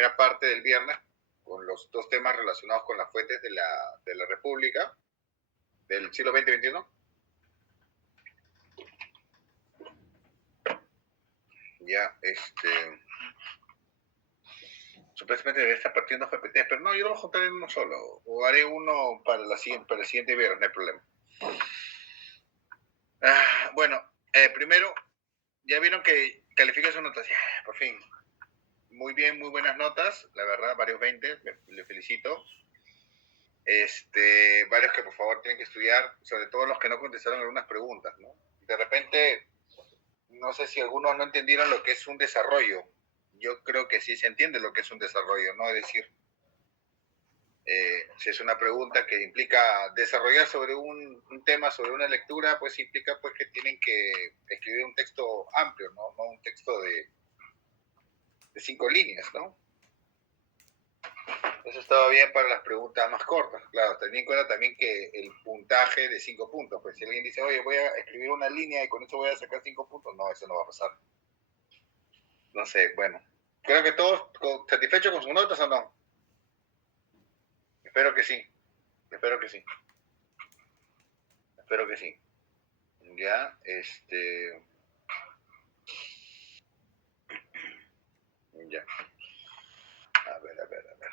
primera parte del viernes con los dos temas relacionados con las fuentes de la República del siglo XX-XXI. Ya, supuestamente debe estar partiendo GPT, pero no, yo lo voy a juntar en uno solo, o haré uno para el siguiente viernes, no hay problema. Bueno, primero, ya vieron que califica sus notas, por fin. Muy bien, muy buenas notas, la verdad, varios 20, le felicito. Varios que por favor tienen que estudiar, sobre todo los que no contestaron algunas preguntas, ¿no? De repente, no sé si algunos no entendieron lo que es un desarrollo. Yo creo que sí se entiende lo que es un desarrollo, ¿no? Es decir, si es una pregunta que implica desarrollar sobre un tema, sobre una lectura, pues implica pues que tienen que escribir un texto amplio, ¿no? No un texto de 5 líneas, ¿no? Eso estaba bien para las preguntas más cortas. Claro, ten en cuenta también que el puntaje de 5 puntos. Pues si alguien dice, oye, voy a escribir una línea y con eso voy a sacar 5 puntos, no, eso no va a pasar. No sé, bueno. Creo que todos satisfechos con sus notas o no. Espero que sí. Espero que sí. Espero que sí. Ya, ya. A ver, a ver, a ver.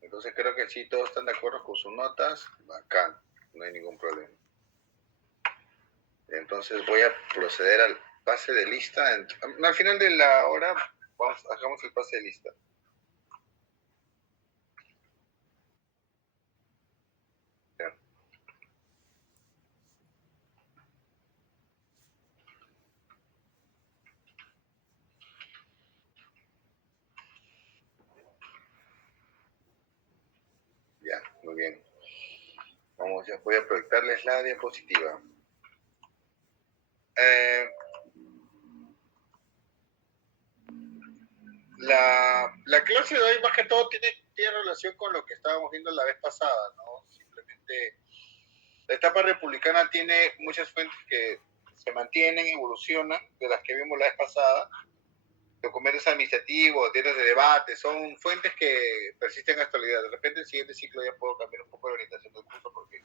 Entonces creo que sí, todos están de acuerdo con sus notas. Bacán, no hay ningún problema. Entonces voy a proceder al pase de lista. Al final de la hora, hagamos el pase de lista. Ya. Ya, muy bien. Vamos, ya voy a proyectarles la diapositiva. La clase de hoy más que todo tiene relación con lo que estábamos viendo la vez pasada, ¿no? Simplemente la etapa republicana tiene muchas fuentes que se mantienen, evolucionan, de las que vimos la vez pasada. Documentos administrativos, diarios de debate, son fuentes que persisten en la actualidad. De repente el siguiente ciclo ya puedo cambiar un poco la orientación del curso porque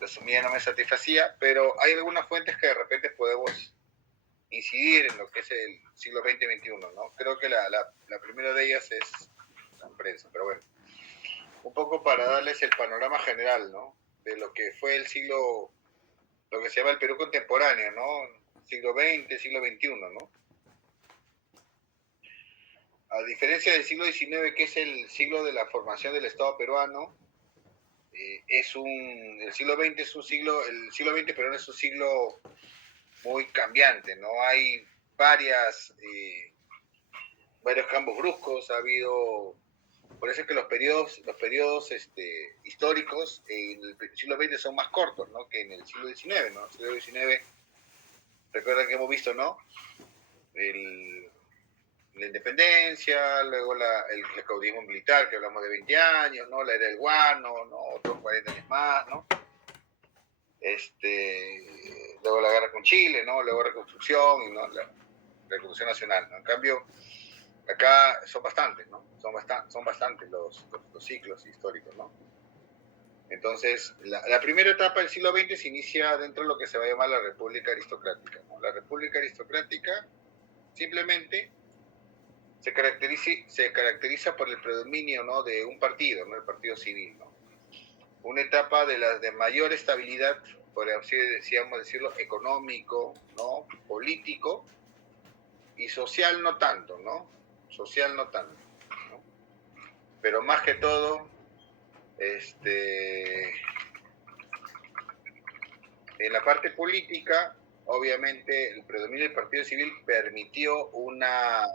la sumida no me satisfacía, pero hay algunas fuentes que de repente podemos incidir en lo que es el siglo XX-XXI, ¿no? Creo que la primera de ellas es la prensa, pero bueno, un poco para darles el panorama general, ¿no? De lo que fue el siglo, lo que se llama el Perú contemporáneo, ¿no? Siglo XX, siglo XXI, ¿no? A diferencia del siglo XIX, que es el siglo de la formación del Estado peruano, el siglo XX es un siglo, el siglo XX peruano es un siglo muy cambiante, ¿no? Hay varios cambios bruscos, ha habido, por eso es que los periodos históricos en el siglo XX son más cortos, ¿no? Que en el siglo XIX, ¿no? El siglo XIX, recuerdan que hemos visto, ¿no? La independencia, luego el caudillismo militar, que hablamos de 20 años, ¿no? La era del guano, ¿no? Otros 40 años más, ¿no? Luego la guerra con Chile, ¿no? Luego reconstrucción, y, ¿no? La reconstrucción nacional, ¿no? En cambio, acá son bastantes, ¿no? Son bastantes los ciclos históricos, ¿no? Entonces, la primera etapa del siglo XX se inicia dentro de lo que se va a llamar la República Aristocrática, ¿no? La República Aristocrática simplemente se caracteriza por el predominio, ¿no? De un partido, ¿no? El partido civil, ¿no? Una etapa de mayor estabilidad, por así decirlo, económico, ¿no? Político y social no tanto, ¿no? Social no tanto, ¿no? Pero más que todo, en la parte política, obviamente el predominio del partido civil permitió una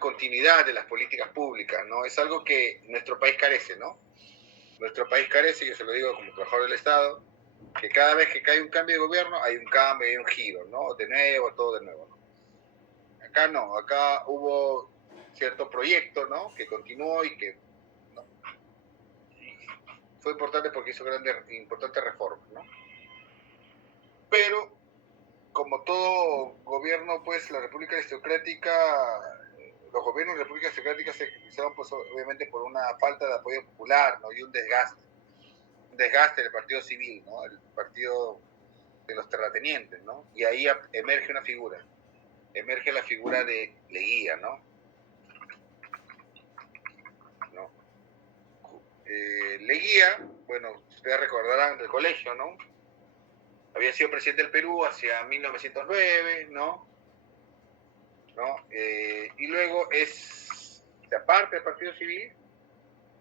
continuidad de las políticas públicas, ¿no? Es algo que nuestro país carece, ¿no? Nuestro país carece, yo se lo digo como trabajador del Estado, que cada vez que cae un cambio de gobierno hay un cambio, hay un giro, ¿no? De nuevo, todo de nuevo, ¿no? Acá no, acá hubo cierto proyecto, ¿no? Que continuó y que, ¿no? Fue importante porque hizo importantes reformas, ¿no? Pero como todo gobierno, pues la República Aristocrática, los gobiernos de la República Aristocrática se caracterizaron, pues, obviamente por una falta de apoyo popular, ¿no? Y un desgaste del partido civil, ¿no? El partido de los terratenientes, ¿no? Y ahí emerge la figura de Leguía, ¿no? Leguía, bueno, ustedes recordarán del colegio, ¿no? Había sido presidente del Perú hacia 1909, ¿no? Y luego se aparta del Partido Civil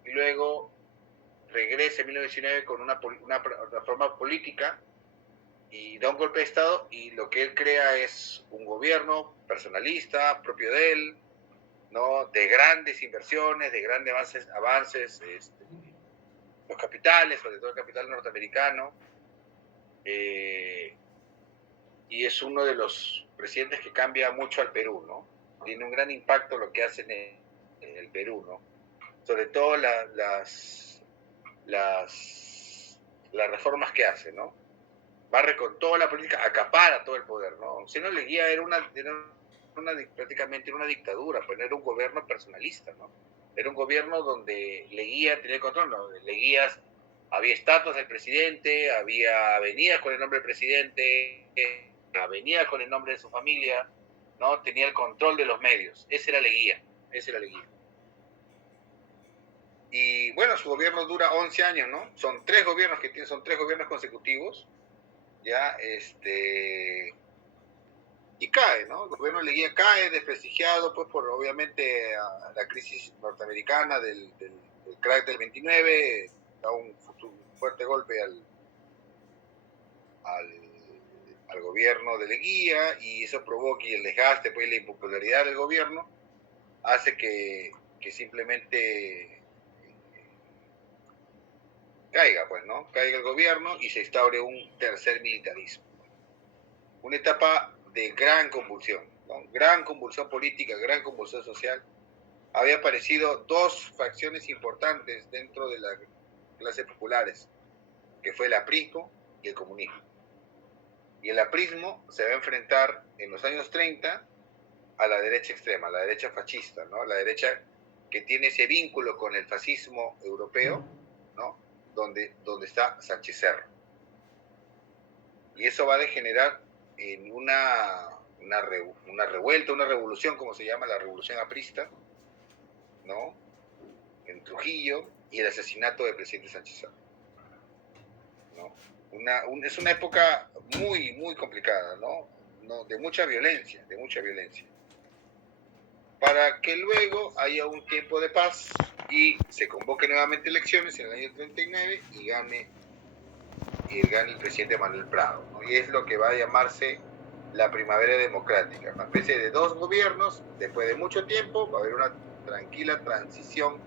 y luego regresa en 1919 con una reforma política y da un golpe de Estado, y lo que él crea es un gobierno personalista, propio de él, ¿no? De grandes inversiones, de grandes avances, los capitales, sobre todo el capital norteamericano, y es uno de los presidentes que cambia mucho al Perú, ¿no? Tiene un gran impacto lo que hacen en el Perú, ¿no? Sobre todo las reformas que hace, ¿no? Barre con toda la política, acapara todo el poder, ¿no? Si no, Leguía era prácticamente una dictadura, pues no era un gobierno personalista, ¿no? Era un gobierno donde Leguía tenía el control, ¿no? Leguía, había estatuas del presidente, había avenidas con el nombre del presidente, avenidas con el nombre de su familia, ¿no? Tenía el control de los medios. Ese era Leguía. Y bueno, su gobierno dura 11 años, ¿no? Son tres gobiernos consecutivos, ya, y cae, ¿no? El gobierno de Leguía cae, desprestigiado, pues, por obviamente la crisis norteamericana del crack del 29, da un fuerte golpe al gobierno de Leguía, y eso provoca, y el desgaste, pues, la impopularidad del gobierno hace que simplemente caiga, pues, ¿no? Caiga el gobierno y se instaure un tercer militarismo. Una etapa de gran convulsión, ¿no? Gran convulsión política, gran convulsión social. Había aparecido dos facciones importantes dentro de las clases populares, que fue el aprismo y el comunismo. Y el aprismo se va a enfrentar en los años 30 a la derecha extrema, a la derecha fascista, ¿no? La derecha que tiene ese vínculo con el fascismo europeo, ¿no? Donde está Sánchez Cerro. Y eso va a degenerar en una revuelta, una revolución, como se llama, la revolución aprista, ¿no? En Trujillo, y el asesinato del presidente Sánchez Cerro, ¿no? Es una época muy, muy complicada, ¿no? De mucha violencia, para que luego haya un tiempo de paz y se convoque nuevamente elecciones en el año 39 y gane el presidente Manuel Prado, ¿no? Y es lo que va a llamarse la primavera democrática, una especie de dos gobiernos. Después de mucho tiempo va a haber una tranquila transición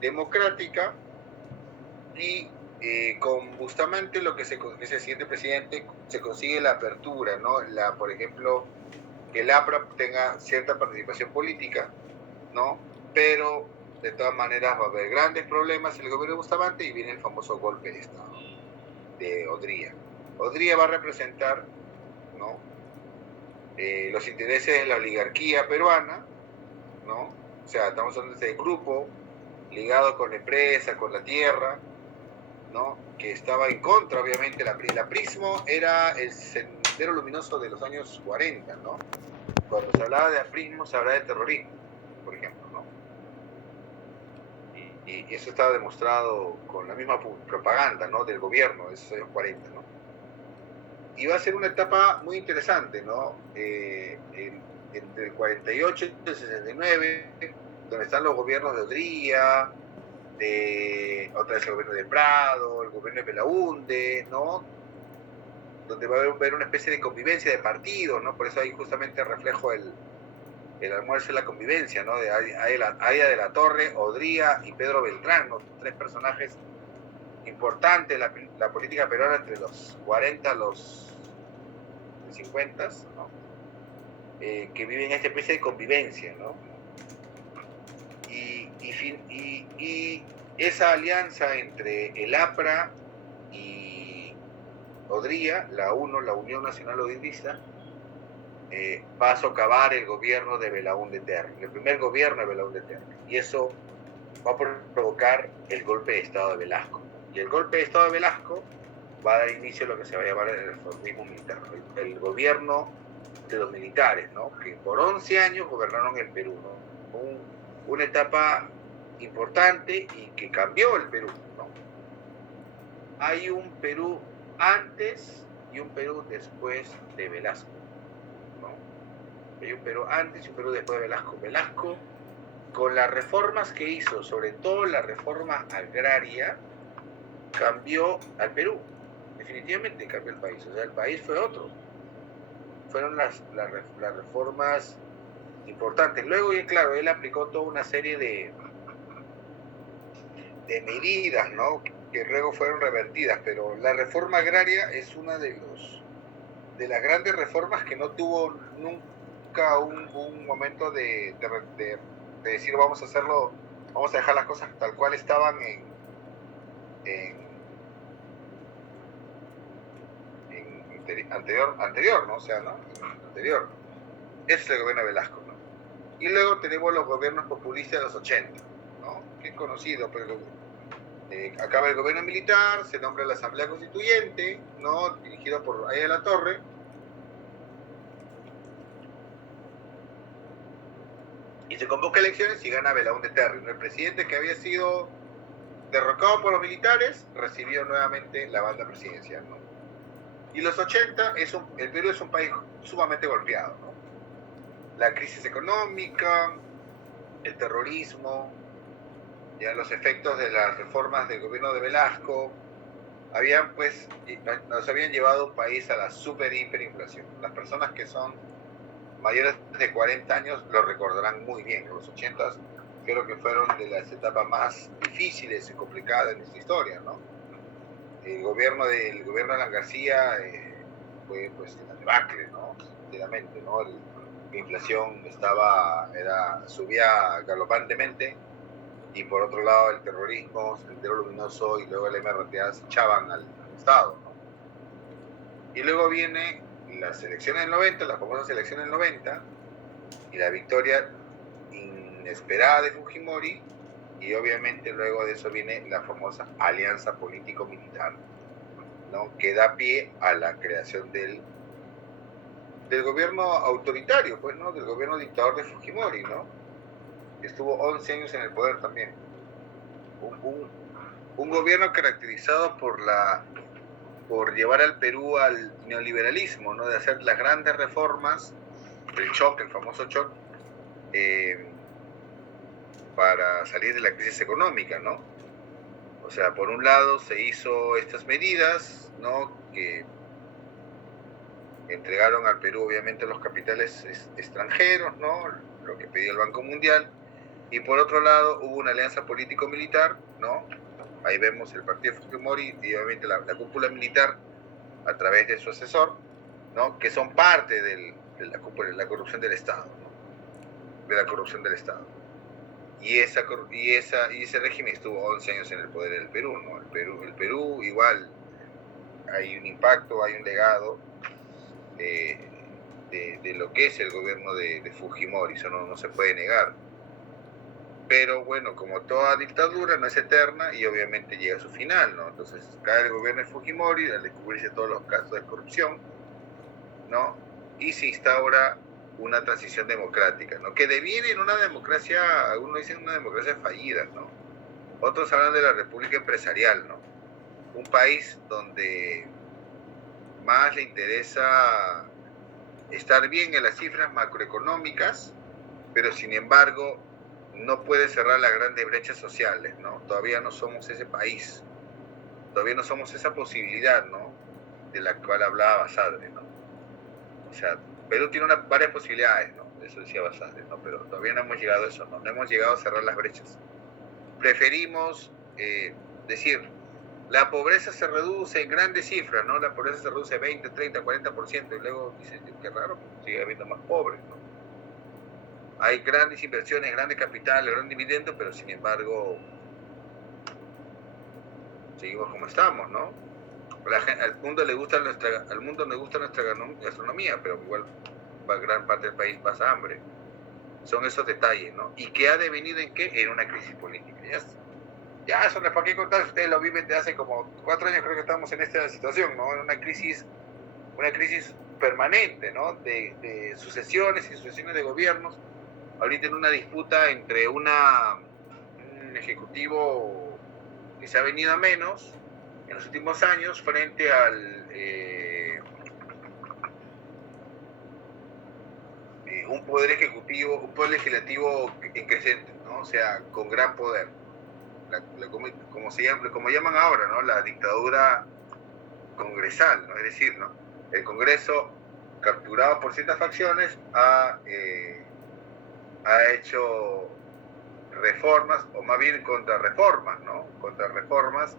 democrática, y con Bustamante lo que es el siguiente presidente, se consigue la apertura, ¿no? Por ejemplo, que el APRA tenga cierta participación política, ¿no? Pero de todas maneras va a haber grandes problemas en el gobierno de Bustamante, y viene el famoso golpe de Estado de Odría. Odría va a representar, ¿no? Los intereses de la oligarquía peruana, ¿no? O sea, estamos hablando de ese grupo ligado con la empresa, con la tierra, ¿no? Que estaba en contra, obviamente. El aprismo era el sendero luminoso de los años 40, ¿no? Cuando se hablaba de aprismo, se hablaba de terrorismo, por ejemplo, ¿no? Y eso estaba demostrado con la misma propaganda, ¿no? Del gobierno de esos años 40, ¿no? Y va a ser una etapa muy interesante, ¿no? Entre el 48 y el 69, donde están los gobiernos de Odría, otra vez el gobierno de Prado, el gobierno de Belaúnde, ¿no? Donde va a haber una especie de convivencia de partidos, ¿no? Por eso hay justamente reflejo el almuerzo de la convivencia, ¿no? De Aida de la Torre, Odría y Pedro Beltrán, ¿no? Tres personajes importantes de la política peruana entre los 40 los 50, ¿no? Que viven esta especie de convivencia, ¿no? Y esa alianza entre el APRA y Odría, la UNO, la Unión Nacional Odrista, va a socavar el gobierno de Belaúnde Terry, el primer gobierno de Belaúnde Terry. Y eso va a provocar el golpe de Estado de Velasco. Y el golpe de Estado de Velasco va a dar inicio a lo que se va a llamar el reformismo militar, el gobierno de los militares, ¿no? Que por 11 años gobernaron el Perú, ¿no? Una etapa importante y que cambió el Perú, ¿no? Hay un Perú antes y un Perú después de Velasco, ¿no? Hay un Perú antes y un Perú después de Velasco. Velasco, con las reformas que hizo, sobre todo la reforma agraria, cambió al Perú. Definitivamente cambió el país. O sea, el país fue otro. Fueron las reformas importantes. Luego, y claro, él aplicó toda una serie de medidas, ¿no? Que luego fueron revertidas, pero la reforma agraria es una de las grandes reformas que no tuvo nunca un momento de decir vamos a hacerlo, vamos a dejar las cosas tal cual estaban anterior, ¿no? O sea, ¿no? Anterior. Ese es el gobierno de Velasco, ¿no? Y luego tenemos los gobiernos populistas de los 80, ¿no? Que es conocido, pero acaba el gobierno militar, se nombra la Asamblea Constituyente, ¿no? Dirigida por Aya de la Torre. Y se convoca elecciones y gana Belaúnde Terry, ¿no? El presidente que había sido derrocado por los militares recibió nuevamente la banda presidencial, ¿no? Y los 80, el Perú es un país sumamente golpeado, ¿no? La crisis económica, el terrorismo, ya los efectos de las reformas del gobierno de Velasco, nos habían llevado a un país a la super hiperinflación. Las personas que son mayores de 40 años lo recordarán muy bien. Los 80 creo que fueron de las etapas más difíciles y complicadas en esta historia, ¿no? El gobierno de Alan García fue pues la debacle, ¿no? Sinceramente, ¿no? La inflación subía galopantemente, y por otro lado el terrorismo, Sendero Luminoso y luego el MRTA se echaban al Estado, ¿no? Y luego viene las elecciones del 90, las famosas elecciones del 90, y la victoria inesperada de Fujimori, y obviamente luego de eso viene la famosa alianza político-militar, ¿no? Que da pie a la creación del gobierno autoritario, pues, ¿no? Del gobierno dictador de Fujimori, ¿no? Que estuvo 11 años en el poder también. Un gobierno caracterizado por llevar al Perú al neoliberalismo, ¿no? De hacer las grandes reformas, el famoso shock, para salir de la crisis económica, ¿no? O sea, por un lado se hizo estas medidas, ¿no? Que entregaron al Perú obviamente los capitales extranjeros, ¿no? Lo que pidió el Banco Mundial. Y por otro lado hubo una alianza político-militar, ¿no? Ahí vemos el partido Fujimori y obviamente la cúpula militar a través de su asesor, ¿no? Que son parte de la corrupción del Estado, ¿no? De la corrupción del Estado. Y ese régimen estuvo 11 años en el poder del Perú, ¿no? El Perú igual hay un impacto, hay un legado de lo que es el gobierno de Fujimori, eso no se puede negar. Pero bueno, como toda dictadura no es eterna y obviamente llega a su final, ¿no? Entonces cae el gobierno de Fujimori al descubrirse todos los casos de corrupción, ¿no? Y se instaura una transición democrática, ¿no? Que deviene en una democracia, algunos dicen una democracia fallida, ¿no? Otros hablan de la república empresarial, ¿no? Un país donde más le interesa estar bien en las cifras macroeconómicas, pero sin embargo no puede cerrar las grandes brechas sociales, ¿no? Todavía no somos ese país, todavía no somos esa posibilidad, ¿no? De la cual hablaba Basadre, ¿no? O sea, Perú tiene varias posibilidades, ¿no? Eso decía Basadre, ¿no? Pero todavía no hemos llegado a eso, ¿no? No hemos llegado a cerrar las brechas. Preferimos decir, la pobreza se reduce en grandes cifras, ¿no? La pobreza se reduce 20, 30, 40%, y luego dicen, qué raro, sigue habiendo más pobres, ¿no? Hay grandes inversiones, grandes capitales, grandes dividendos, pero sin embargo seguimos como estamos, ¿no? al mundo le gusta nuestra gastronomía, pero igual gran parte del país pasa hambre. Son esos detalles, ¿no? ¿Y qué ha devenido en qué? En una crisis política. Ya eso no es para qué contar, ustedes lo viven desde hace como 4 años, creo que estamos en esta situación, ¿no? En una crisis permanente, ¿no? De sucesiones y sucesiones de gobiernos, ahorita en una disputa entre un ejecutivo que se ha venido a menos en los últimos años frente al un poder ejecutivo, un poder legislativo en creciente, ¿no? O sea, con gran poder. Como llaman ahora, ¿no? La dictadura congresal, ¿no? Es decir, ¿no? El Congreso, capturado por ciertas facciones, ha hecho reformas, o más bien contrarreformas, ¿no? Contrarreformas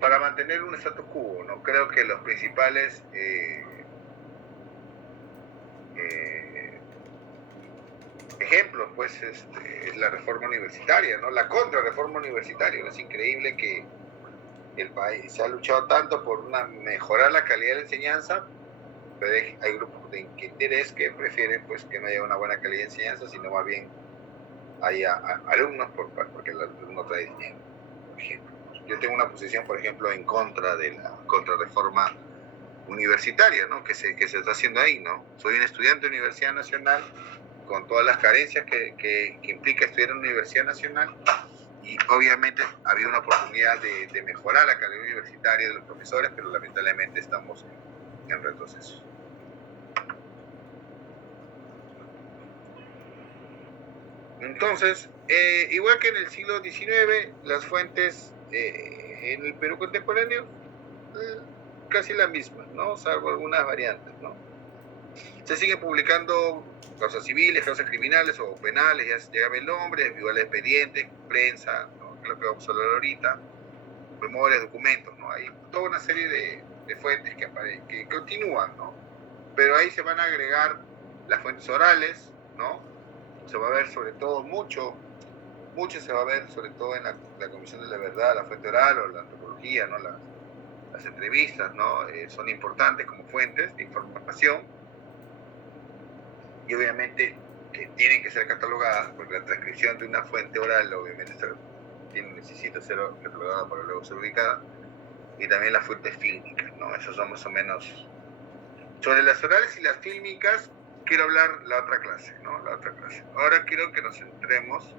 para mantener un status quo, ¿no? Creo que los principales ejemplos, pues, es la reforma universitaria, ¿no? La contrarreforma universitaria, ¿no? Es increíble que el país se ha luchado tanto por mejorar la calidad de la enseñanza, pero hay grupos de interés que prefieren, pues, que no haya una buena calidad de enseñanza, sino más bien haya alumnos porque el alumno trae dinero, por ejemplo. Yo tengo una posición, por ejemplo, en contra de la contrarreforma universitaria, ¿no? que se está haciendo ahí, ¿no? Soy un estudiante de Universidad Nacional con todas las carencias que implica estudiar en una Universidad Nacional, y obviamente había una oportunidad de mejorar la calidad universitaria de los profesores, pero lamentablemente estamos en retroceso. Entonces, igual que en el siglo XIX, las fuentes en el Perú contemporáneo casi las mismas, ¿no? Salvo algunas variantes, ¿no? Se siguen publicando causas civiles, causas criminales o penales, ya se llega el nombre, igual expedientes, prensa, ¿no? Que es lo que vamos a hablar ahorita, memorias, documentos, ¿no? Hay toda una serie de fuentes que continúan, ¿no? Pero ahí se van a agregar las fuentes orales, ¿no? Se va a ver sobre todo mucho se va a ver sobre todo en la Comisión de la Verdad, la fuente oral o la antropología, ¿no? Las entrevistas, ¿no? Son importantes como fuentes de información, y obviamente que tienen que ser catalogadas, porque la transcripción de una fuente oral obviamente necesita ser catalogada para luego ser ubicada, y también las fuentes fílmicas, ¿no? Esos son más o menos. Sobre las orales y las fílmicas quiero hablar la otra clase, ¿no? La otra clase. Ahora quiero que nos centremos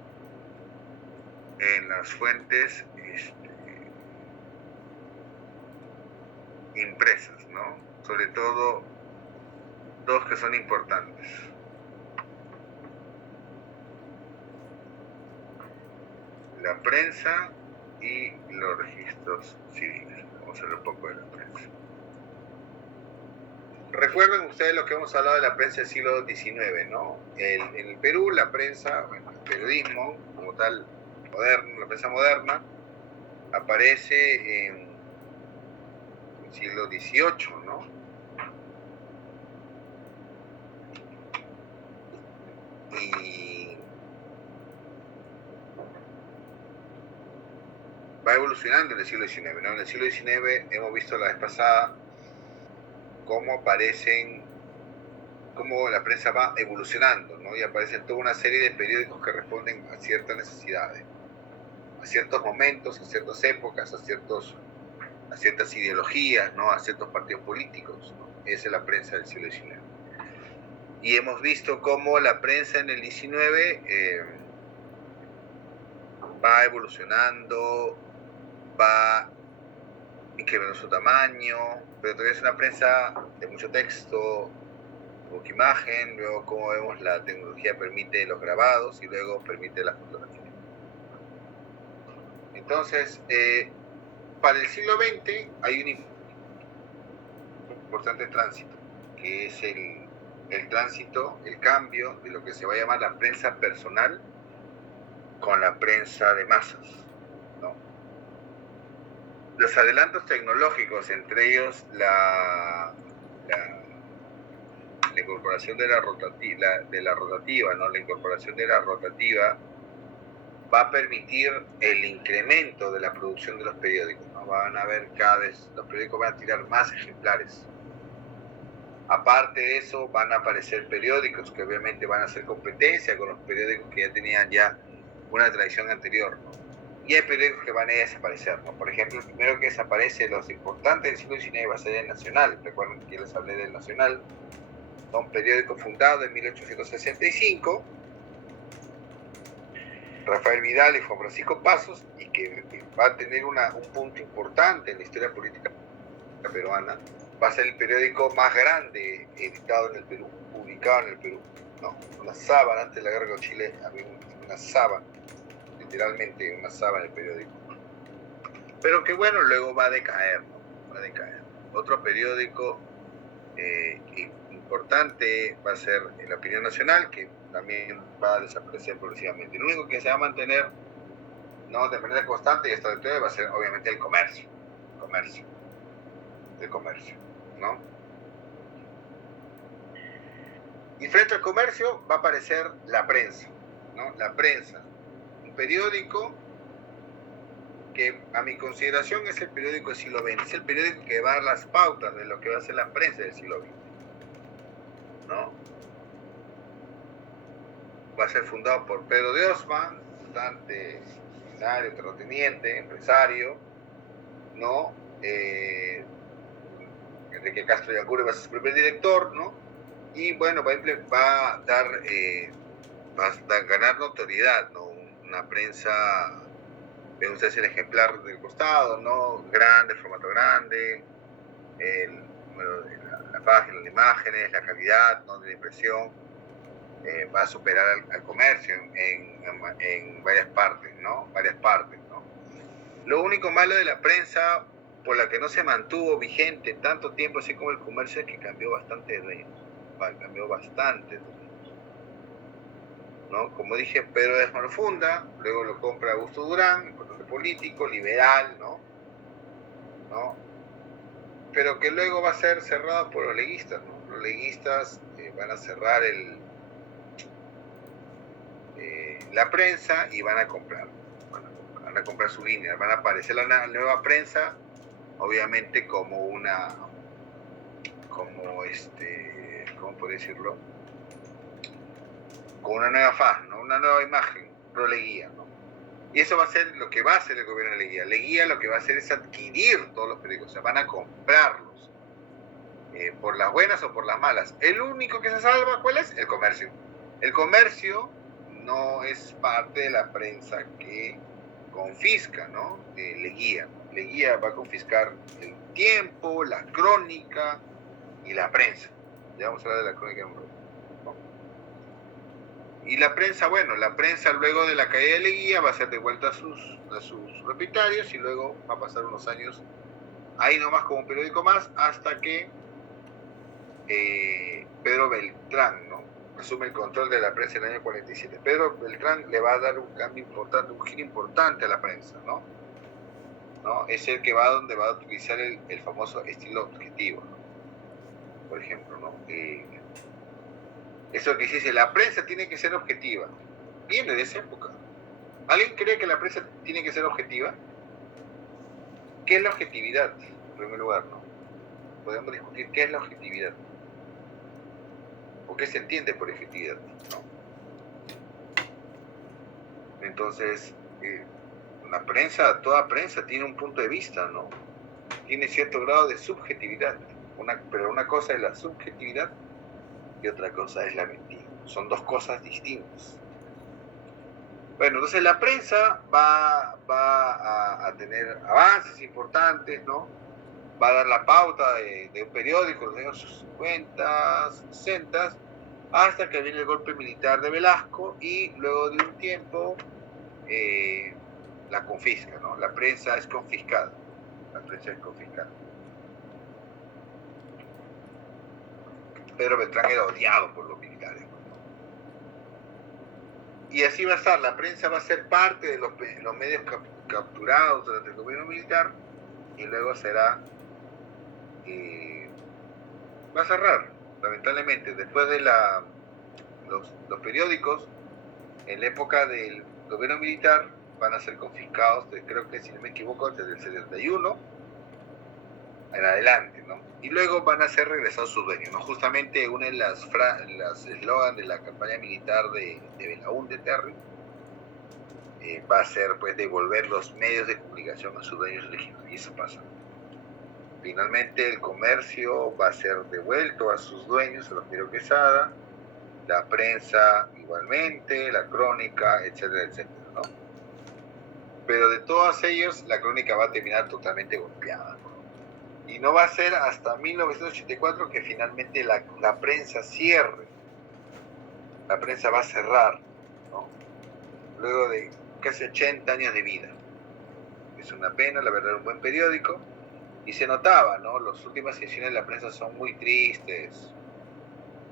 en las fuentes impresas, ¿no? Sobre todo dos que son importantes. La prensa y los registros civiles. Vamos a hablar un poco de la prensa. Recuerden ustedes lo que hemos hablado de la prensa del siglo XIX, ¿no? En el Perú, la prensa, bueno, el periodismo como tal, moderno, la prensa moderna, aparece en el siglo XVIII, ¿no? Y va evolucionando en el siglo XIX, ¿no? En el siglo XIX hemos visto la vez pasada cómo la prensa va evolucionando, ¿no? Y aparecen toda una serie de periódicos que responden a ciertas necesidades, a ciertos momentos, a ciertas épocas, a ciertas ideologías, ¿no? A ciertos partidos políticos, ¿no? Esa es la prensa del siglo XIX. Y hemos visto cómo la prensa en el XIX va evolucionando, va incrementando su tamaño, pero todavía es una prensa de mucho texto, poca imagen. Luego, como vemos, la tecnología permite los grabados y luego permite la fotografía. Entonces, para el siglo XX hay un importante tránsito, que es el tránsito, el cambio de lo que se va a llamar la prensa personal con la prensa de masas, ¿no? Los adelantos tecnológicos, entre ellos la incorporación de la rotativa, ¿no? La incorporación de la rotativa va a permitir el incremento de la producción de los periódicos, ¿no? Van a ver cada vez, los periódicos van a tirar más ejemplares. Aparte de eso, van a aparecer periódicos que obviamente van a hacer competencia con los periódicos que ya tenían ya una tradición anterior, ¿no? Y hay periódicos que van a desaparecer, ¿no? Por ejemplo, el primero que desaparece, los importantes del siglo XIX, va a ser el Nacional. Recuerden que les hablé del Nacional. Un periódico fundado en 1865, Rafael Vidal y Juan Francisco Pasos, y que va a tener un punto importante en la historia política peruana. Va a ser el periódico más grande editado en el Perú, publicado en el Perú, ¿no? Una sábana, antes de la guerra con Chile había una sábana, literalmente una sábana en el periódico. Pero que bueno, luego va a decaer, ¿no? Va a decaer. Otro periódico importante va a ser La Opinión Nacional, que también va a desaparecer progresivamente. Lo único que se va a mantener, ¿no?, de manera constante y hasta de todo va a ser obviamente el comercio, ¿no? Y frente al comercio va a aparecer la prensa, ¿no? La prensa, un periódico que a mi consideración es el periódico del siglo XX, es el periódico que va a dar las pautas de lo que va a ser la prensa del siglo XX, ¿no? Va a ser fundado por Pedro de Osma, bastante millonario, terrateniente, empresario, ¿no? Enrique Castro Yangure va a ser su primer director, ¿no? Y bueno, va a ganar notoriedad, ¿no? Una prensa, ven ustedes el ejemplar del costado, ¿no? Grande, formato grande, el número de la página, las imágenes, la calidad, ¿no?, de la impresión. Va a superar al comercio en varias partes, ¿no? Lo único malo de la prensa, por la que no se mantuvo vigente tanto tiempo así como el comercio, es que cambió bastante de dueños, ¿no? Como dije, Pedro de Esma lo funda, luego lo compra Augusto Durán, importante político, liberal, ¿no? Pero que luego va a ser cerrado por los leguistas, ¿no? Los leguistas van a cerrar la prensa y van a comprar su línea, van a aparecer la nueva prensa, obviamente como ¿cómo puedo decirlo? Con una nueva faz, ¿no? Una nueva imagen, pro Leguía, ¿no? Y eso va a ser lo que va a hacer el gobierno de Leguía. Leguía lo que va a hacer es adquirir todos los periódicos, o sea, van a comprarlos, por las buenas o por las malas. El único que se salva, ¿cuál es? El comercio. El comercio no es parte de la prensa que confisca, ¿no? Leguía. Leguía va a confiscar el Tiempo, la Crónica y la prensa. Ya vamos a hablar de la Crónica en un rato. Y la prensa, bueno, la prensa luego de la caída de Leguía va a ser devuelta a sus propietarios y luego va a pasar unos años ahí nomás como un periódico más hasta que Pedro Beltrán, ¿no?, asume el control de la prensa en el año 47. Pedro Beltrán le va a dar un cambio importante, un giro importante a la prensa, ¿no? Es el que va donde va a utilizar el famoso estilo objetivo, ¿no? Por ejemplo, ¿no? Eso que dice, la prensa tiene que ser objetiva, viene de esa época. ¿Alguien cree que la prensa tiene que ser objetiva? ¿Qué es la objetividad? En primer lugar, ¿no? Podemos discutir qué es la objetividad. ¿O qué se entiende por objetividad, ¿no? Entonces, la prensa, toda prensa tiene un punto de vista, ¿no? Tiene cierto grado de subjetividad. Pero una cosa es la subjetividad y otra cosa es la mentira. Son dos cosas distintas. Bueno, entonces la prensa va a tener avances importantes, ¿no? Va a dar la pauta de un periódico en los años 50, 60, hasta que viene el golpe militar de Velasco y luego de un tiempo la confisca, ¿no? La prensa es confiscada. Pedro Beltrán era odiado por los militares, ¿no? Y así va a estar, la prensa va a ser parte de los medios capturados durante el gobierno militar y luego va a cerrar, lamentablemente. Después de los periódicos, en la época de gobierno militar van a ser confiscados, creo que si no me equivoco, desde el 71 en adelante, ¿no? Y luego van a ser regresados sus dueños, ¿no? Justamente una de las eslogan de la campaña militar de Belaúnde Terry va a ser, pues, devolver los medios de comunicación a sus dueños legítimos, y eso pasa. Finalmente el comercio va a ser devuelto a sus dueños, a los Miro Quesada, la prensa igualmente, la crónica, etcétera, etcétera, ¿no? Pero de todas ellas, la crónica va a terminar totalmente golpeada, ¿no? Y no va a ser hasta 1984 que finalmente la prensa cierre. La prensa va a cerrar, ¿no? Luego de casi 80 años de vida. Es una pena, la verdad, era un buen periódico. Y se notaba, ¿no? Las últimas ediciones de la prensa son muy tristes.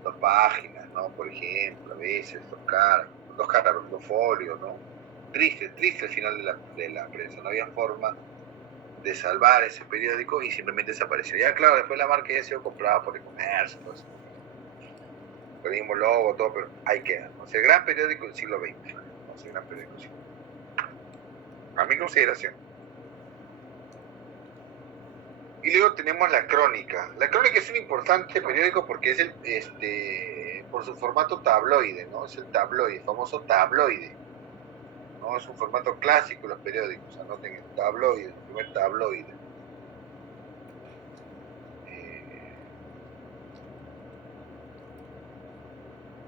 2 páginas, ¿no? Por ejemplo, a veces, 2 folios, ¿no? Triste el final de la prensa. No había forma de salvar ese periódico y simplemente desapareció. Ya, claro, después la marca ya ha sido comprada por el comercio, pues. El mismo logo, todo, pero ahí queda. O sea, el gran periódico del siglo XX. O sea, el gran periódico del siglo XX. A mi consideración. Y luego tenemos la Crónica. La Crónica es un importante periódico porque es por su formato tabloide, ¿no? Es el tabloide, el famoso tabloide, ¿no? Es un formato clásico de los periódicos, anoten el tabloide, el primer tabloide.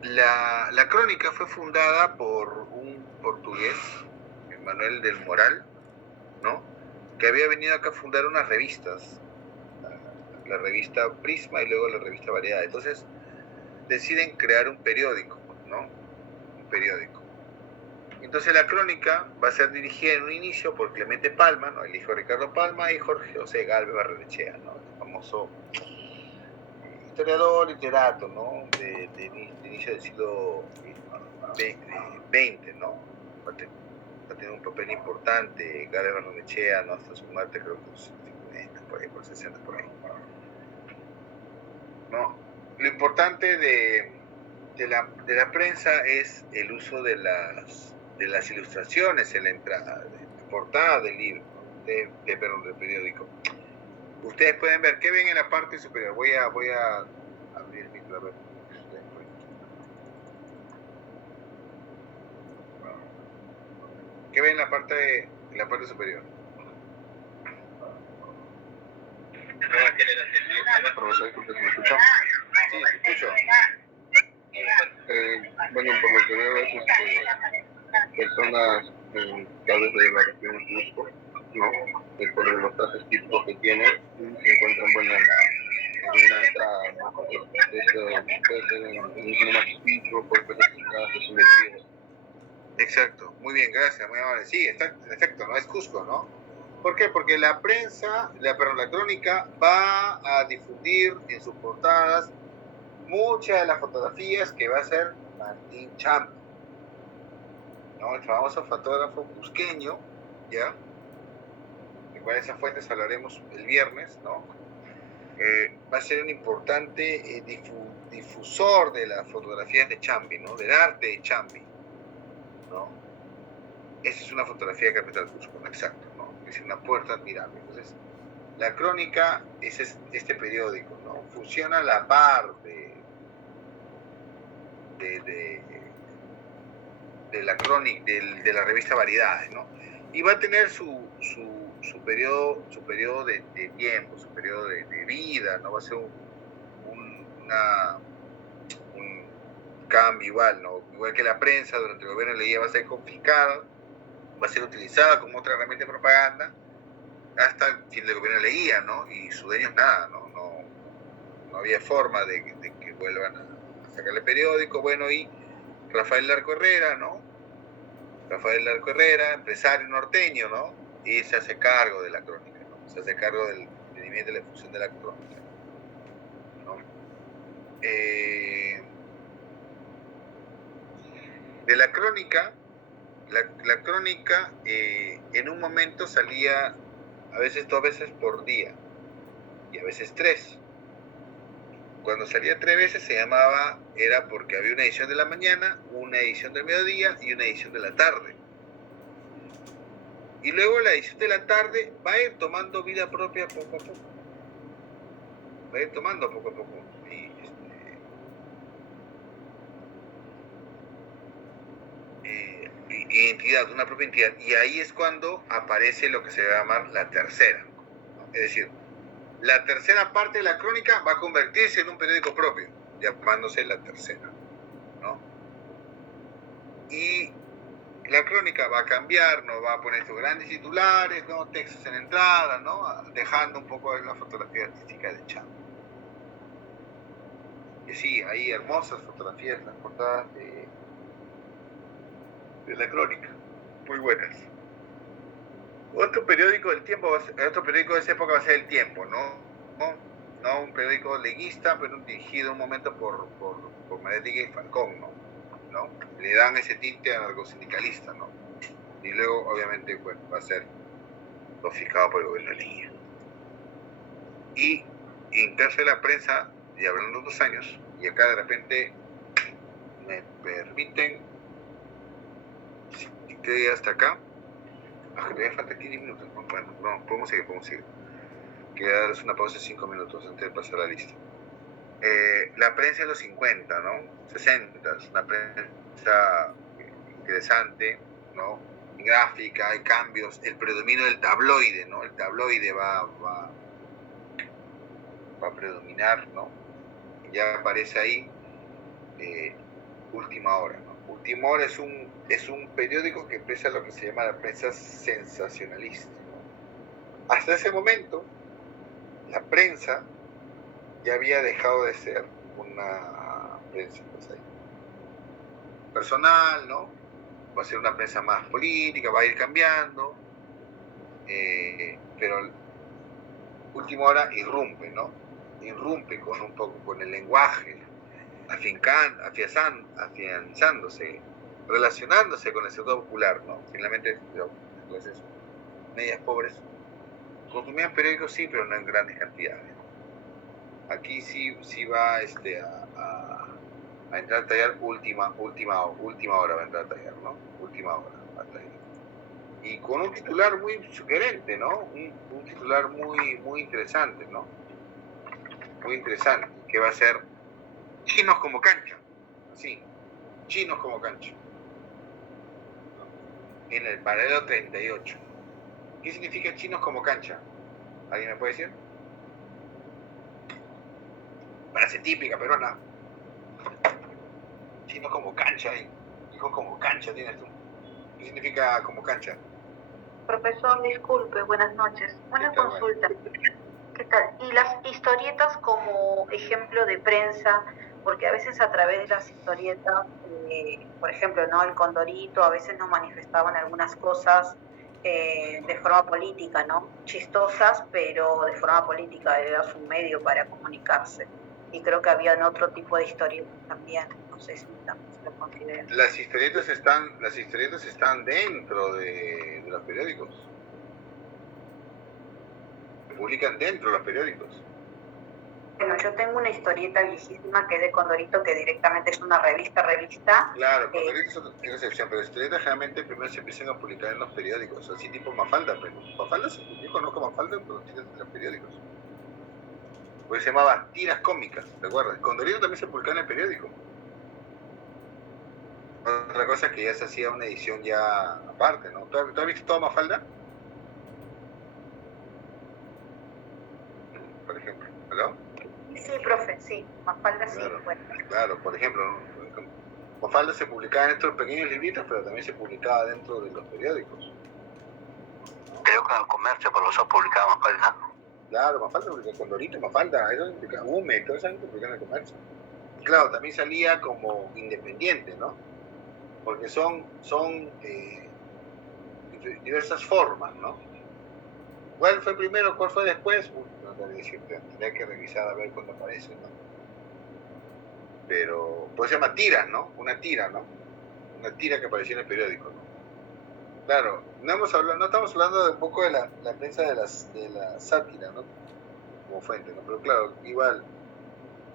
La Crónica fue fundada por un portugués, Manuel del Moral, ¿no? Que había venido acá a fundar unas revistas, la revista Prisma y luego la revista Variedad. Entonces deciden crear un periódico, ¿no? Un periódico. Entonces la Crónica va a ser dirigida en un inicio por Clemente Palma, ¿no? El hijo de Ricardo Palma, y Jorge José Galvez Barrenechea, ¿no? El famoso historiador literato, ¿no? De inicio del siglo XX, ¿no? Va a tener un papel importante, Galvez Barrenechea, ¿no? Hasta su muerte, creo que los 50, por ahí, por 60, por ahí. ¿No? Lo importante de la prensa es el uso de las ilustraciones en la entrada, de la portada del libro, ¿no? del periódico. Ustedes pueden ver, ¿qué ven en la parte superior? Voy a abrir el micro, a ver. ¿Qué ven en la parte superior? ¿Me escuchó? Sí, te escucho. Bueno, por lo que veo es personas tal vez de la región Cusco, ¿no? Por los trajes típicos que tienen, se encuentran, bueno, en una entrada, ¿no? Puede ser en un cinemático, puede ser en casas, en vestidos. Exacto, muy bien, gracias, muy amable. Sí, en efecto, ¿no? Es Cusco, ¿no? ¿Por qué? Porque la prensa, la crónica va a difundir en sus portadas muchas de las fotografías que va a hacer Martín Champ, ¿no? El famoso fotógrafo cusqueño, ¿ya? De cuáles esas fuentes hablaremos el viernes, ¿no? Va a ser un importante difusor de las fotografías de Chambi, ¿no? Del arte de Chambi, ¿no? Esa es una fotografía de Capital Cusco, ¿no? Exacto, ¿no? Es una puerta admirable. Entonces, la Crónica es este periódico, ¿no? Funciona a la par de la Crónica, de la revista Variedades, ¿no? Y va a tener su periodo de tiempo, su periodo de vida, ¿no? Va a ser un cambio igual, ¿no? Igual que la prensa durante el gobierno de Leguía va a ser confiscada, va a ser utilizada como otra herramienta de propaganda hasta el fin del gobierno de Leguía, ¿no? Y sus dueños nada, ¿no? No había forma de que vuelvan a sacar el periódico. Bueno, y Rafael Larco Herrera, ¿no? Rafael Larco Herrera, empresario norteño, ¿no? Y se hace cargo de la crónica, ¿no? Se hace cargo del mantenimiento y la difusión de la crónica, ¿no? De la crónica, la crónica en un momento salía a veces 2 veces por día y a veces 3. Cuando salía 3 veces era porque había una edición de la mañana, una edición del mediodía y una edición de la tarde. Y luego la edición de la tarde va a ir tomando vida propia poco a poco. Va a ir tomando poco a poco. Identidad, una propia identidad. Y ahí es cuando aparece lo que se va a llamar la tercera, ¿no? Es decir, la tercera parte de la crónica va a convertirse en un periódico propio, llamándose La Tercera, ¿no? Y la crónica va a cambiar, no va a poner sus grandes titulares, ¿no? Textos en entrada, ¿no? Dejando un poco la fotografía artística de Chávez. Y sí, hay hermosas fotografías en las portadas de la crónica, muy buenas. Otro periódico del tiempo, otro periódico de esa época va a ser El Tiempo, ¿no? Un periódico leguista, pero dirigido un momento por María y Falcón, ¿no? Le dan ese tinte anarcosindicalista, ¿no? Y luego, obviamente, bueno, va a ser ratificado por el gobierno de Leguía. Y en caso de la prensa, ya hablando de 2 años, y acá de repente me permiten, si quedé hasta acá, todavía falta aquí 10 minutos. Bueno, no, podemos seguir. Queda darles una pausa de 5 minutos antes de pasar la lista. La prensa de los 50, ¿no? 60, una prensa interesante, ¿no? Gráfica, hay cambios, el predominio del tabloide, ¿no? El tabloide va a predominar, ¿no? Ya aparece ahí Última Hora, ¿no? Última Hora es un periódico que expresa lo que se llama la prensa sensacionalista, ¿no? Hasta ese momento, la prensa ya había dejado de ser una prensa personal, ¿no? Va a ser una prensa más política, va a ir cambiando, pero Última Hora irrumpe, ¿no? Irrumpe un poco con el lenguaje, afianzándose, relacionándose con el sector popular, ¿no? Finalmente, las clases medias pobres consumían periódicos, sí, pero no en grandes cantidades. Aquí sí va a entrar a tallar última hora va a entrar a tallar, ¿no? Última Hora va a tallar. Y con un titular muy sugerente, ¿no? Un titular muy interesante, ¿no? Muy interesante, que va a ser Chinos como cancha. Sí, Chinos como cancha. En el paralelo 38. ¿Qué significa chinos como cancha? ¿Alguien me puede decir? Frase típica peruana. Chinos como cancha, hijos como cancha tienes tú. ¿Qué significa como cancha? Profesor, disculpe, buenas noches. Una consulta. ¿Qué tal? Y las historietas como ejemplo de prensa, porque a veces a través de las historietas, por ejemplo, ¿no? El Condorito, a veces nos manifestaban algunas cosas de forma política, ¿no? Chistosas, pero de forma política, era su medio para comunicarse. Y creo que habían otro tipo de historietas también, no sé si también se lo consideran. Las historietas están dentro de los periódicos. Se publican dentro de los periódicos. Bueno, yo tengo una historieta viejísima que es de Condorito, que directamente es una revista. Claro, Condorito es otra excepción, pero historietas generalmente primero se empiezan a publicar en los periódicos, así tipo Mafalda, pero Mafalda se publicó, no como Mafalda, pero tiene en los periódicos. Pues se llamaba Tiras Cómicas, ¿te acuerdas? Condorito también se publicaba en el periódico. Otra cosa es que ya se hacía una edición ya aparte, ¿no? ¿Tú has visto todo Mafalda? Por ejemplo, ¿verdad? Sí, profe, sí, Mafalda sí. Claro, bueno. claro, por ejemplo, Mafalda se publicaba en estos pequeños libritos, pero también se publicaba dentro de los periódicos. Creo que en el comercio, por eso publicaba Mafalda. Claro, Mafalda publicaba Condorito, Mafalda, eso se publicaba Hume, todo eso se publicaba en el comercio. Y claro, también salía como independiente, ¿no? Porque son diversas formas, ¿no? ¿Cuál fue primero, cuál fue después? No sabría decirte, tendría que revisar a ver cuándo aparece, ¿no? Pero, pues se llama tiras, ¿no? Una tira, ¿no? Una tira que apareció en el periódico, ¿no? Claro, no estamos hablando de un poco de la prensa de la sátira, ¿no? Como fuente, ¿no? Pero claro, igual,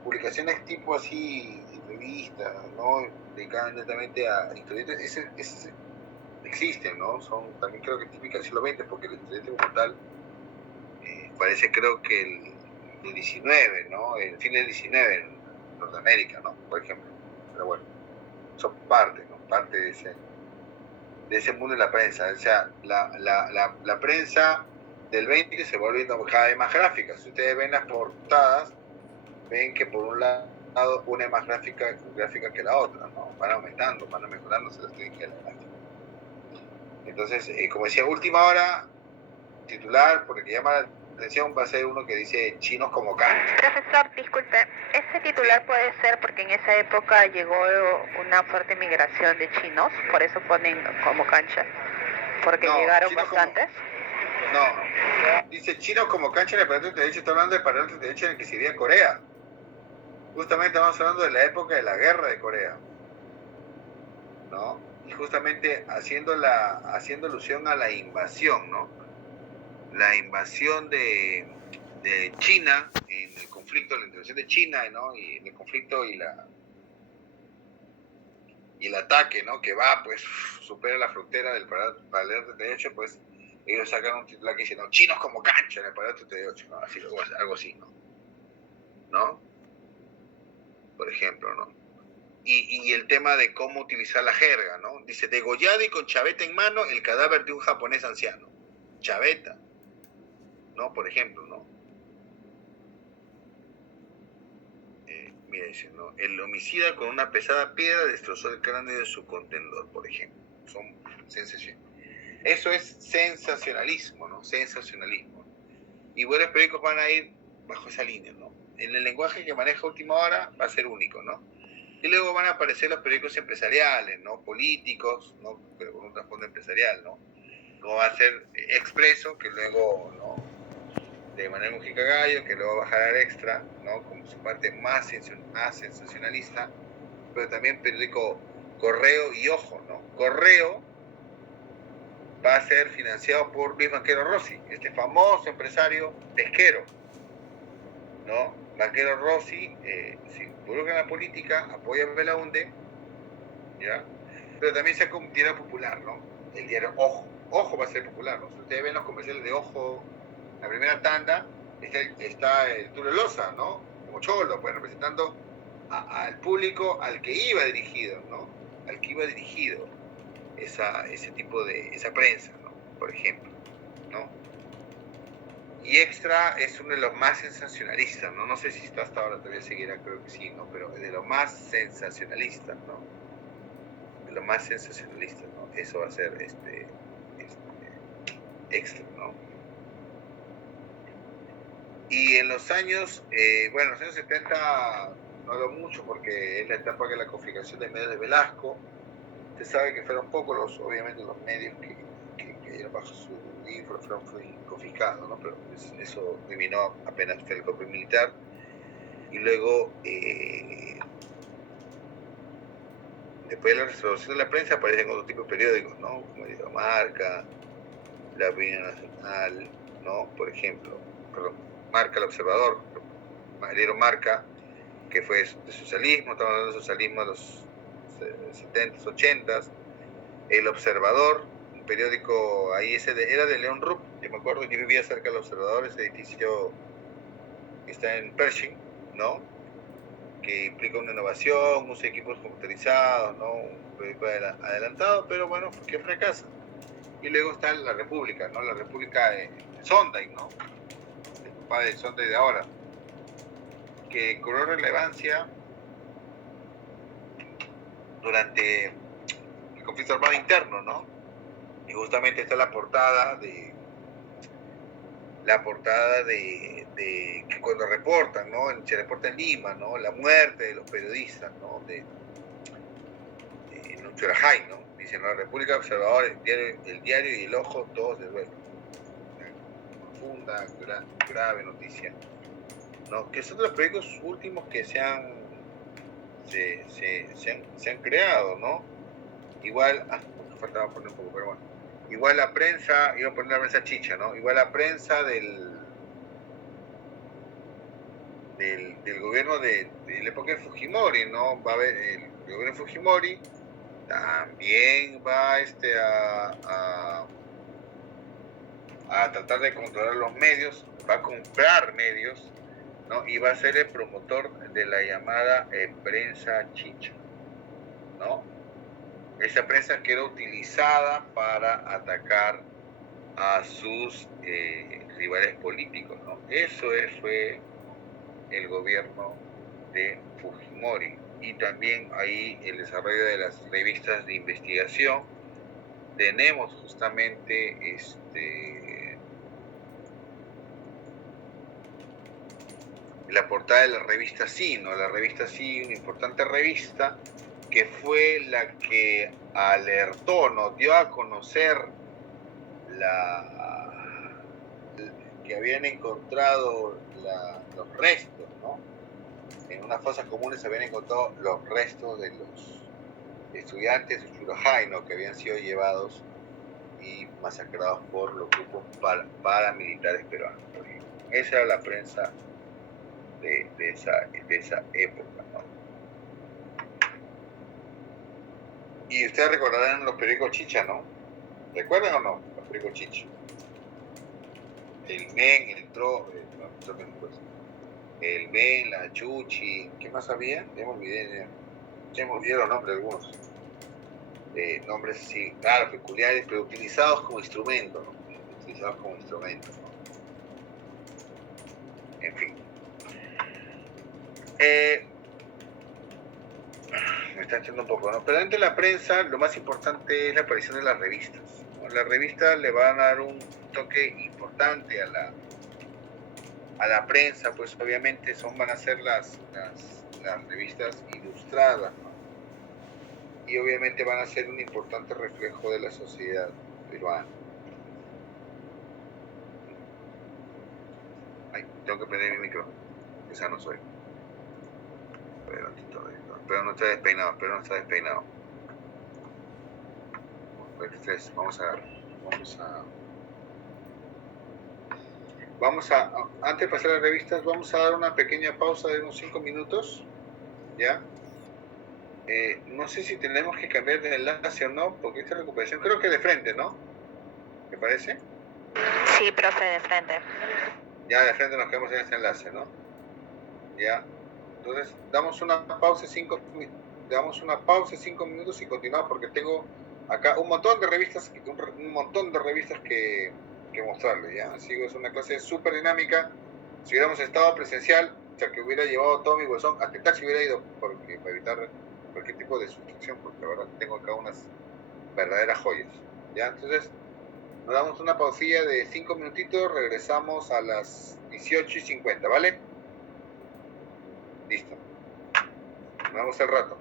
publicaciones tipo así, revistas, ¿no? Dedicadas netamente a historietas, ese existen, ¿no? Son también creo que típicas del siglo XX, porque el incidente como tal parece creo que el 19, ¿no? El fin del 19 en Norteamérica, ¿no? Por ejemplo. Pero bueno, son parte, ¿no? Parte de ese mundo de la prensa. O sea, la prensa del 20 se va volviendo cada vez más gráfica. Si ustedes ven las portadas, ven que por un lado una es más gráfica que la otra, ¿no? Van aumentando, van mejorándose las técnicas de la gráfica. Entonces, como decía, última hora, titular, porque que llama la atención, va a ser uno que dice chinos como cancha. Profesor, disculpe, ese titular puede ser porque en esa época llegó una fuerte migración de chinos, por eso ponen como cancha, porque No, llegaron chinos bastantes. No, dice chinos como cancha en el Paralelo 38, está hablando del Paralelo 38 en el que se iría Corea. Justamente estamos hablando de la época de la guerra de Corea, ¿no? Y justamente haciendo alusión a la invasión, ¿no? La invasión de China en el conflicto, la intervención de China, ¿no? Y en el conflicto y el ataque, ¿no? Que va, pues, supera la frontera del Paralelo 38, pues, ellos sacan un titular que dice, no, chinos como cancha en el Paralelo 38, ¿no? Así, algo así, ¿no? ¿No? Por ejemplo, ¿no? Y el tema de cómo utilizar la jerga, ¿no? Dice, degollado y con chaveta en mano, el cadáver de un japonés anciano. Chaveta, ¿no? Por ejemplo, ¿no? Mira, dice, ¿no? El homicida con una pesada piedra destrozó el cráneo de su contendor, por ejemplo. Son sensaciones. Eso es sensacionalismo, ¿no? Sensacionalismo. Y buenos periódicos van a ir bajo esa línea, ¿no? En el lenguaje que maneja Última Hora va a ser único, ¿no? Y luego van a aparecer los periódicos empresariales, ¿no? Políticos, ¿no? Pero con un trasfondo empresarial, ¿no? Como va a ser Expreso, que luego, ¿no? De Manuel Mujica Gallo, que luego va a bajar al Extra, ¿no? Como su parte más sensacionalista, pero también periódico Correo y Ojo, ¿no? Correo va a ser financiado por Luis Banquero Rossi, este famoso empresario pesquero, ¿no? Banquero Rossi se involucra en la política, apoya a Belaunde, ¿ya? Pero también se considera popular, ¿no? El diario Ojo va a ser popular, ¿no? Si ustedes ven los comerciales de Ojo, la primera tanda, está el Tulio Loza, ¿no? Como cholo, pues representando al público al que iba dirigido, ¿no? Al que iba dirigido ese tipo de, esa prensa, ¿no? Por ejemplo, ¿no? Y Extra es uno de los más sensacionalistas, ¿no? No sé si está hasta ahora, todavía seguirá, creo que sí, ¿no? Pero de los más sensacionalistas, ¿no? De los más sensacionalistas, ¿no? Eso va a ser Extra, ¿no? Y en los años, bueno, los años 70 no hablo mucho porque es la etapa de la confiscación de medios de Velasco. Usted sabe que fueron pocos obviamente los medios que bajo su influencia fueron confiscados, ¿no? Pero eso terminó apenas fue el golpe militar. Y luego, después de la restauración de la prensa, aparecen otro tipo de periódicos, ¿no? Como el Marca, La Opinión Nacional, ¿no? Por ejemplo, Marca, El Observador, el Marca, que fue de socialismo, estamos hablando de socialismo de los 70s, 80s. El Observador, un periódico ahí era de León Rupp, yo me acuerdo, yo vivía cerca del Observador, ese edificio que está en Pershing, ¿no? Que implica una innovación, usa equipos computarizados, ¿no? Un periódico adelantado, pero bueno, que fracasa. Y luego está La República, ¿no? La República de Sondheim, ¿no? El papá de Sondheim de ahora, que cobró relevancia durante el conflicto armado interno, ¿no? Y justamente está la portada de que cuando reportan, ¿no? Se reporta en Lima, ¿no? La muerte de los periodistas, ¿no? De Nuchurajay, ¿no? Dicen, ¿no? La República Observador, el diario y el Ojo, todos de duelo. Profunda, grave noticia, ¿no? Que son los periódicos últimos que se han creado, ¿no? Igual, faltaba poner un poco, pero bueno. Igual la prensa, iba a poner la prensa chicha, ¿no? Igual la prensa del gobierno de la época de Fujimori, ¿no? Va a haber el gobierno de Fujimori, también va a tratar de controlar los medios, va a comprar medios, ¿no? Y va a ser el promotor de la llamada prensa chicha, ¿no? Esa prensa que era utilizada para atacar a sus rivales políticos, ¿no? Eso fue el gobierno de Fujimori. Y también ahí el desarrollo de las revistas de investigación. Tenemos justamente la portada de la revista Sí, ¿no? La revista Sí, una importante revista que fue la que alertó, nos dio a conocer que habían encontrado los restos, ¿no? En unas fosas comunes se habían encontrado los restos de los estudiantes de Churajay, ¿no? Que habían sido llevados y masacrados por los grupos paramilitares peruanos. Esa era la prensa de esa época, ¿no? Y ustedes recordarán los periódicos Chicha, ¿no? ¿Recuerdan o no? Los periódicos Chicha. El Men, el Men, la Chuchi, ¿qué más había? Ya me olvidé los nombres de algunos. Nombres, sí, claro, peculiares, pero utilizados como instrumento, ¿no? En fin. Me está echando un poco, ¿no? Pero dentro de la prensa, lo más importante es la aparición de las revistas, ¿no? Las revistas le van a dar un toque importante a la prensa, pues obviamente van a ser las revistas ilustradas, ¿no? Y obviamente van a ser un importante reflejo de la sociedad peruana. Ay, tengo que prender mi micro, esa no soy. Pero no está despeinado. Vamos a, antes de pasar a las revistas, vamos a dar una pequeña pausa de unos 5 minutos, ¿ya? No sé si tenemos que cambiar de enlace o no, porque esta recuperación creo que de frente, ¿no? ¿Me parece? Sí, profe, de frente. Ya de frente nos quedamos en este enlace, ¿no? Ya. Entonces, damos una pausa de 5 minutos y continuamos porque tengo acá un montón de revistas que mostrarles, ¿ya? Así que es una clase súper dinámica. Si hubiéramos estado presencial, o sea, que hubiera llevado todo mi bolsón, hasta el taxi hubiera ido para evitar cualquier tipo de sustracción, porque la verdad tengo acá unas verdaderas joyas, ¿ya? Entonces, nos damos una pausilla de 5 minutitos, regresamos a las 18:50, ¿vale? Listo. Nos vemos al rato.